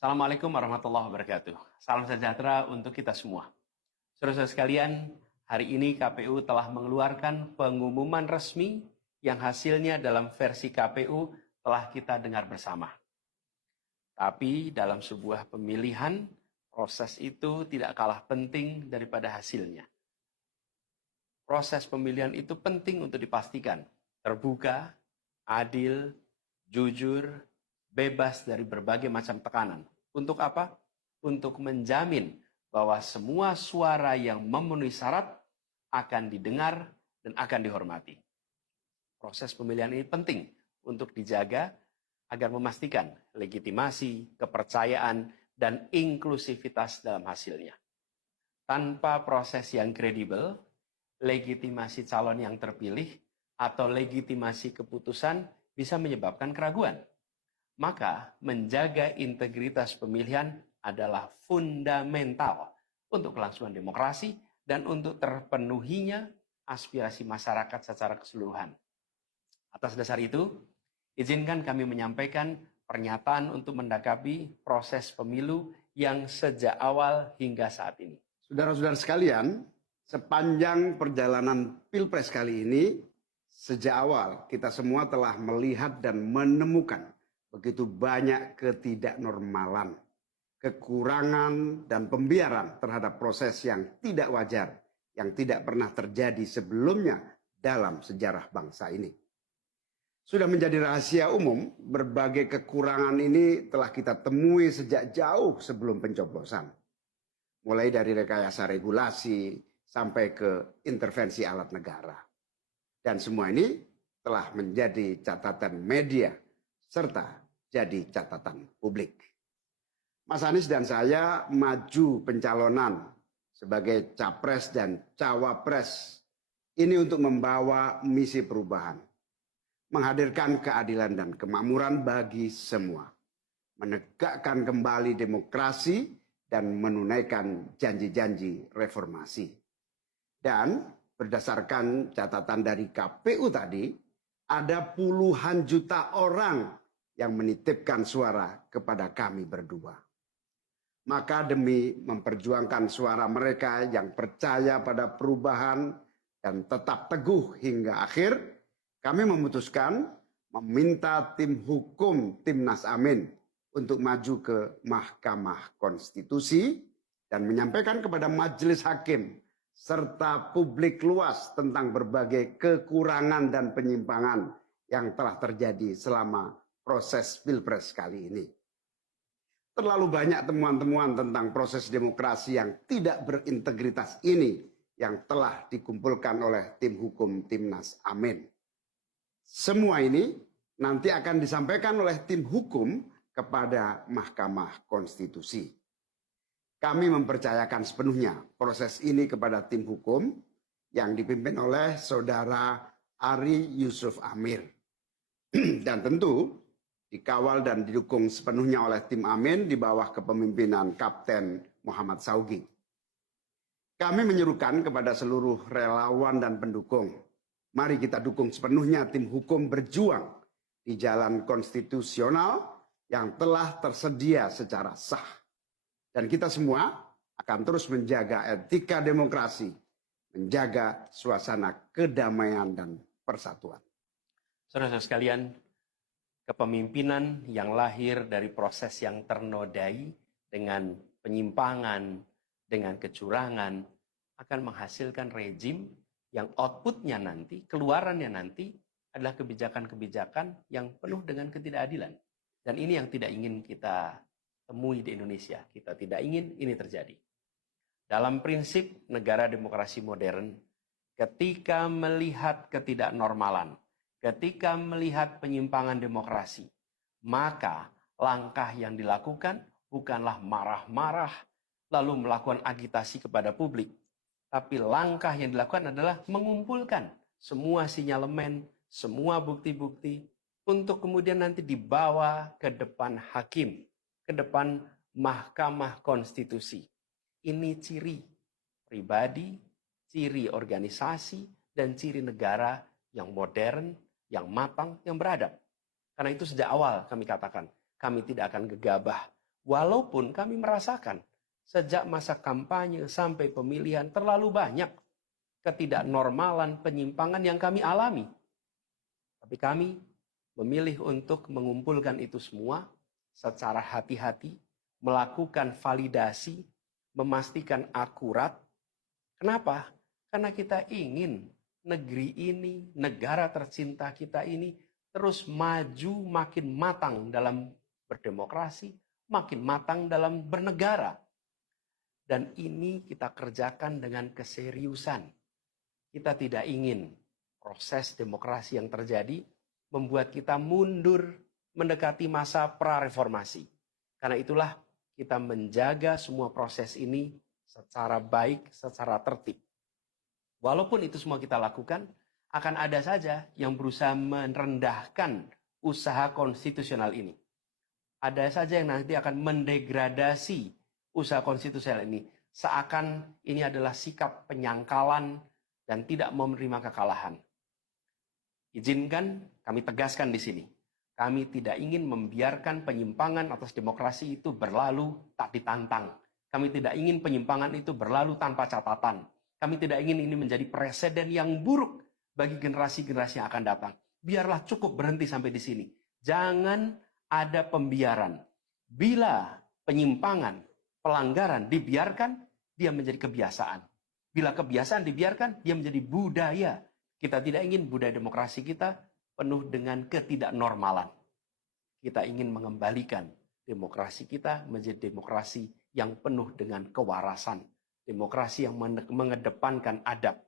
Assalamualaikum warahmatullahi wabarakatuh. Salam sejahtera untuk kita semua. Saudara-saudara sekalian, hari ini KPU telah mengeluarkan pengumuman resmi yang hasilnya dalam versi KPU telah kita dengar bersama. Tapi dalam sebuah pemilihan, proses itu tidak kalah penting daripada hasilnya. Proses pemilihan itu penting untuk dipastikan terbuka, adil, jujur, bebas dari berbagai macam tekanan. Untuk apa? Untuk menjamin bahwa semua suara yang memenuhi syarat akan didengar dan akan dihormati. Proses pemilihan ini penting untuk dijaga agar memastikan legitimasi, kepercayaan, dan inklusivitas dalam hasilnya. Tanpa proses yang kredibel, legitimasi calon yang terpilih atau legitimasi keputusan bisa menyebabkan keraguan. Maka menjaga integritas pemilihan adalah fundamental untuk kelangsungan demokrasi dan untuk terpenuhinya aspirasi masyarakat secara keseluruhan. Atas dasar itu, izinkan kami menyampaikan pernyataan untuk mendakapi proses pemilu yang sejak awal hingga saat ini. Saudara-saudara sekalian, sepanjang perjalanan Pilpres kali ini, sejak awal kita semua telah melihat dan menemukan begitu banyak ketidaknormalan, kekurangan, dan pembiaran terhadap proses yang tidak wajar, yang tidak pernah terjadi sebelumnya dalam sejarah bangsa ini. Sudah menjadi rahasia umum, berbagai kekurangan ini telah kita temui sejak jauh sebelum pencoblosan. Mulai dari rekayasa regulasi sampai ke intervensi alat negara. Dan semua ini telah menjadi catatan media serta jadi catatan publik. Mas Anies dan saya maju pencalonan sebagai capres dan cawapres ini untuk membawa misi perubahan, menghadirkan keadilan dan kemakmuran bagi semua, menegakkan kembali demokrasi dan menunaikan janji-janji reformasi. Dan berdasarkan catatan dari KPU tadi, ada puluhan juta orang yang menitipkan suara kepada kami berdua. Maka demi memperjuangkan suara mereka yang percaya pada perubahan dan tetap teguh hingga akhir, kami memutuskan meminta tim hukum Timnas Amin untuk maju ke Mahkamah Konstitusi dan menyampaikan kepada majelis hakim serta publik luas tentang berbagai kekurangan dan penyimpangan yang telah terjadi selama proses Pilpres kali ini. Terlalu banyak temuan-temuan tentang proses demokrasi yang tidak berintegritas ini yang telah dikumpulkan oleh tim hukum Timnas Amin. Semua ini nanti akan disampaikan oleh tim hukum kepada Mahkamah Konstitusi. Kami mempercayakan sepenuhnya proses ini kepada tim hukum yang dipimpin oleh Saudara Ari Yusuf Amir. Dan tentu dikawal dan didukung sepenuhnya oleh tim Amin di bawah kepemimpinan Kapten Muhammad Saugi. Kami menyerukan kepada seluruh relawan dan pendukung, mari kita dukung sepenuhnya tim hukum berjuang di jalan konstitusional yang telah tersedia secara sah. Dan kita semua akan terus menjaga etika demokrasi, menjaga suasana kedamaian dan persatuan. Saudara-saudara sekalian, kepemimpinan yang lahir dari proses yang ternodai dengan penyimpangan, dengan kecurangan, akan menghasilkan rejim yang outputnya nanti, keluarannya nanti adalah kebijakan-kebijakan yang penuh dengan ketidakadilan. Dan ini yang tidak ingin kita temui di Indonesia. Kita tidak ingin ini terjadi. Dalam prinsip negara demokrasi modern, ketika melihat ketidaknormalan, ketika melihat penyimpangan demokrasi, maka langkah yang dilakukan bukanlah marah-marah lalu melakukan agitasi kepada publik. Tapi langkah yang dilakukan adalah mengumpulkan semua sinyalemen, semua bukti-bukti untuk kemudian nanti dibawa ke depan hakim, ke depan Mahkamah Konstitusi. Ini ciri pribadi, ciri organisasi, dan ciri negara yang modern, yang matang, yang beradab. Karena itu sejak awal kami katakan, kami tidak akan gegabah Walaupun kami merasakan sejak masa kampanye sampai pemilihan terlalu banyak ketidaknormalan, penyimpangan yang kami alami. Tapi kami memilih untuk mengumpulkan itu semua secara hati-hati, melakukan validasi, memastikan akurat. Kenapa? Karena kita ingin negeri ini, negara tercinta kita ini terus maju makin matang dalam berdemokrasi, makin matang dalam bernegara. Dan ini kita kerjakan dengan keseriusan. Kita tidak ingin proses demokrasi yang terjadi membuat kita mundur mendekati masa prareformasi. Karena itulah kita menjaga semua proses ini secara baik, secara tertib. Walaupun itu semua kita lakukan, akan ada saja yang berusaha merendahkan usaha konstitusional ini. Ada saja yang nanti akan mendegradasi usaha konstitusional ini. Seakan ini adalah sikap penyangkalan dan tidak menerima kekalahan. Izinkan kami tegaskan di sini. Kami tidak ingin membiarkan penyimpangan atas demokrasi itu berlalu tak ditantang. Kami tidak ingin penyimpangan itu berlalu tanpa catatan. Kami tidak ingin ini menjadi presiden yang buruk bagi generasi-generasi yang akan datang. Biarlah cukup berhenti sampai di sini. Jangan ada pembiaran. Bila penyimpangan, pelanggaran dibiarkan, dia menjadi kebiasaan. Bila kebiasaan dibiarkan, dia menjadi budaya. Kita tidak ingin budaya demokrasi kita penuh dengan ketidaknormalan. Kita ingin mengembalikan demokrasi kita menjadi demokrasi yang penuh dengan kewarasan. Demokrasi yang mengedepankan adab.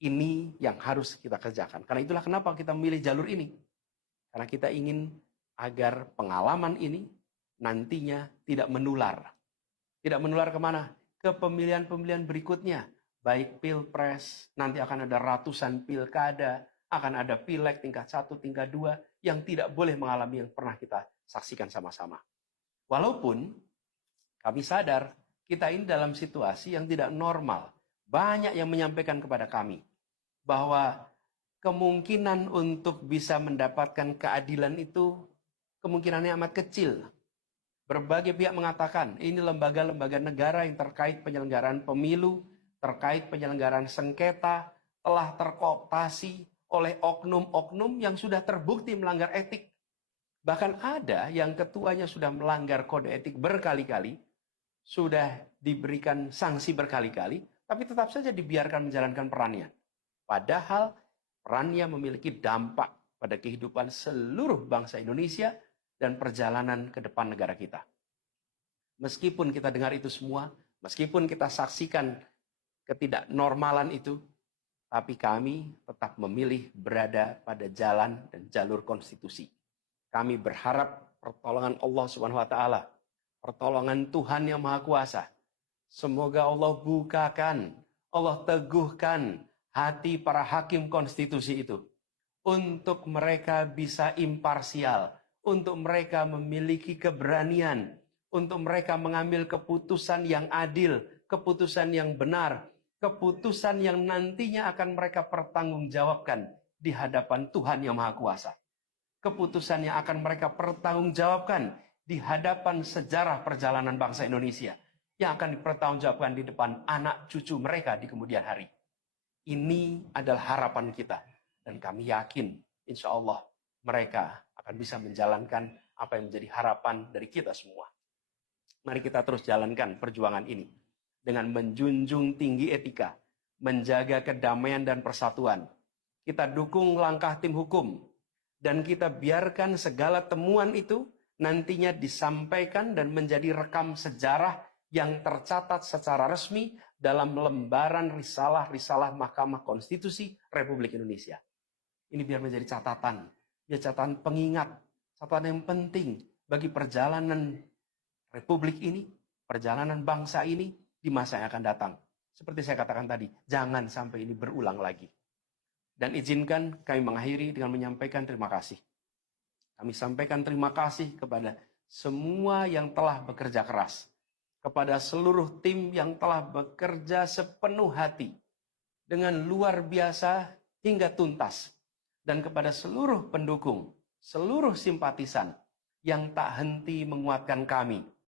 Ini yang harus kita kerjakan. Karena itulah kenapa kita memilih jalur ini. Karena kita ingin agar pengalaman ini nantinya tidak menular. Tidak menular kemana? Ke pemilihan-pemilihan berikutnya. Baik pilpres, nanti akan ada ratusan pilkada, akan ada pileg tingkat 1, tingkat 2, yang tidak boleh mengalami yang pernah kita saksikan sama-sama. Walaupun kami sadar, kita ini dalam situasi yang tidak normal. Banyak yang menyampaikan kepada kami bahwa kemungkinan untuk bisa mendapatkan keadilan itu kemungkinannya amat kecil. Berbagai pihak mengatakan ini lembaga-lembaga negara yang terkait penyelenggaraan pemilu, terkait penyelenggaraan sengketa, telah terkooptasi oleh oknum-oknum yang sudah terbukti melanggar etik. Bahkan ada yang ketuanya sudah melanggar kode etik berkali-kali, sudah diberikan sanksi berkali-kali, tapi tetap saja dibiarkan menjalankan perannya. Padahal perannya memiliki dampak pada kehidupan seluruh bangsa Indonesia dan perjalanan ke depan negara kita. Meskipun kita dengar itu semua, meskipun kita saksikan ketidaknormalan itu, tapi kami tetap memilih berada pada jalan dan jalur konstitusi. Kami berharap pertolongan Allah Subhanahu wa taala, pertolongan Tuhan yang Maha Kuasa. Semoga Allah bukakan, Allah teguhkan hati para hakim konstitusi itu untuk mereka bisa imparsial, untuk mereka memiliki keberanian, untuk mereka mengambil keputusan yang adil, keputusan yang benar, keputusan yang nantinya akan mereka pertanggungjawabkan di hadapan Tuhan yang Maha Kuasa. Keputusan yang akan mereka pertanggungjawabkan di hadapan sejarah perjalanan bangsa Indonesia, yang akan dipertanggungjawabkan di depan anak cucu mereka di kemudian hari. Ini adalah harapan kita. Dan kami yakin, insya Allah, mereka akan bisa menjalankan apa yang menjadi harapan dari kita semua. Mari kita terus jalankan perjuangan ini dengan menjunjung tinggi etika, menjaga kedamaian dan persatuan. Kita dukung langkah tim hukum, dan kita biarkan segala temuan itu nantinya disampaikan dan menjadi rekam sejarah yang tercatat secara resmi dalam lembaran risalah-risalah Mahkamah Konstitusi Republik Indonesia. Ini biar menjadi catatan, catatan pengingat, catatan yang penting bagi perjalanan Republik ini, perjalanan bangsa ini di masa yang akan datang. Seperti saya katakan tadi, jangan sampai ini berulang lagi. Dan izinkan kami mengakhiri dengan menyampaikan terima kasih. Kami sampaikan terima kasih kepada semua yang telah bekerja keras, kepada seluruh tim yang telah bekerja sepenuh hati, dengan luar biasa hingga tuntas, dan kepada seluruh pendukung, seluruh simpatisan yang tak henti menguatkan kami